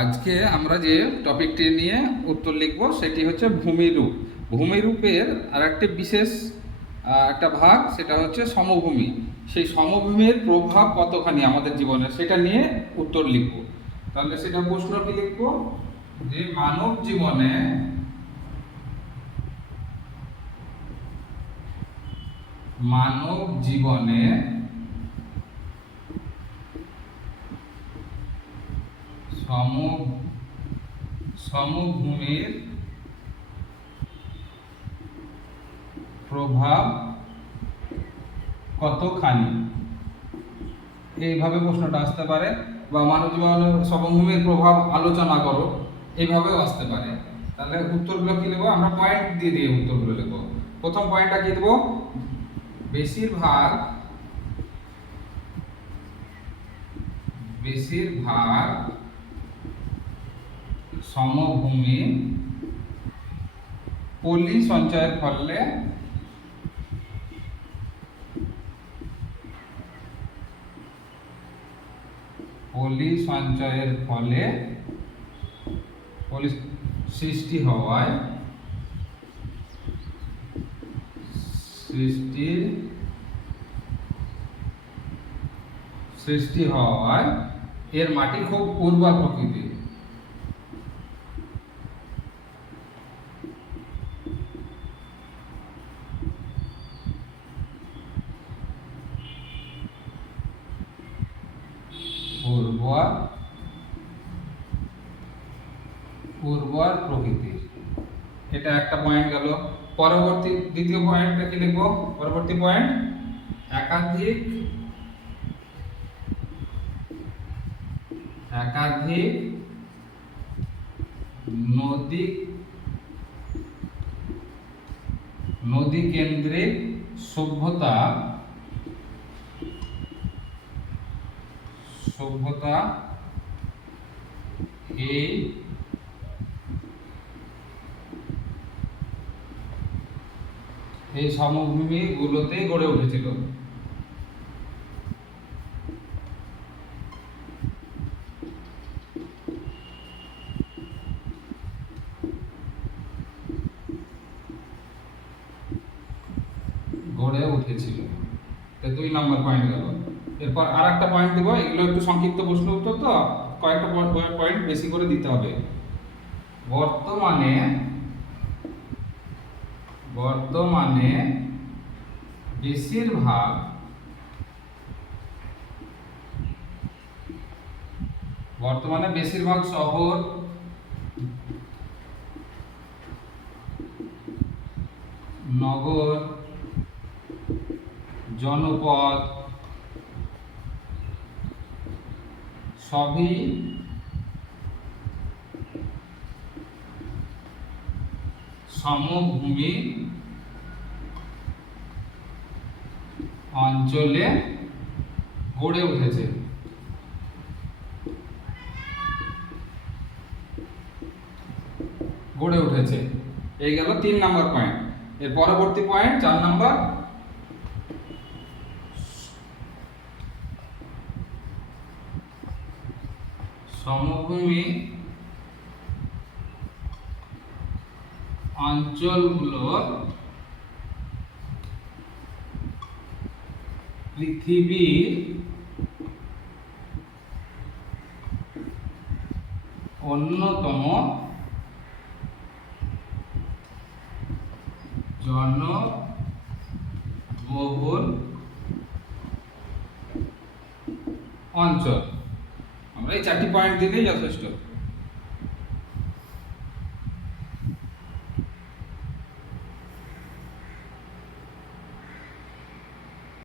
আজকে আমরা যে টপিকটি নিয়ে উত্তর লিখব সেটি হচ্ছে ভূমিরূপ। ভূমিরূপের আর একটি বিশেষ একটা ভাগ, সেটা হচ্ছে সমভূমি। সেই সমভূমির প্রভাব কতখানি আমাদের জীবনে, সেটা নিয়ে উত্তর লিখব। তাহলে সেটা প্রশ্ন কি লিখব, যে মানব জীবনে সমভূমির প্রভাব কতখানি, এইভাবে প্রশ্নটা আসতে পারে। বা মানব জীবনে সমভূমির প্রভাব আলোচনা করো, এইভাবেও আসতে পারে। তাহলে উত্তরগুলো কি লিখবো, আমরা পয়েন্ট দিয়ে দিয়ে উত্তরগুলো লিখবো। প্রথম পয়েন্টটা কি দেবো, বেশিরভাগ সমভূমি পলি সঞ্চয়ের ফলে পলি সৃষ্টি হওয়ায় এর মাটি খুব উর্বর প্রকৃতির। উর্বর প্রকৃতির, এটা একটা পয়েন্ট গেল। পরবর্তী দ্বিতীয় পয়েন্টটা কি লিখবো, পরবর্তী পয়েন্ট একাধিক নদী কেন্দ্রিক সভ্যতা এই সমভূমি গুলোতে গড়ে উঠেছিল। তো 2 নম্বর পয়েন্ট গেল। এরপর আর একটা পয়েন্ট দেবো, এগুলো একটু সংক্ষিপ্ত প্রশ্ন উত্তর, তো কয়েকটা পয়েন্ট বেশি করে দিতে হবে। বর্তমানে বেশিরভাগ শহর, নগর, জনপদ সবই সমভূমি অঞ্চলে গড়ে উঠেছে। এই গেল 3 নম্বর পয়েন্ট। এর পরবর্তী পয়েন্ট 4 নম্বর, সমভূমি অঞ্চলগুলোর পৃথিবীর অন্যতম জনবহুল অঞ্চল। আমরা এই 4টি পয়েন্ট দিলেই যথেষ্ট।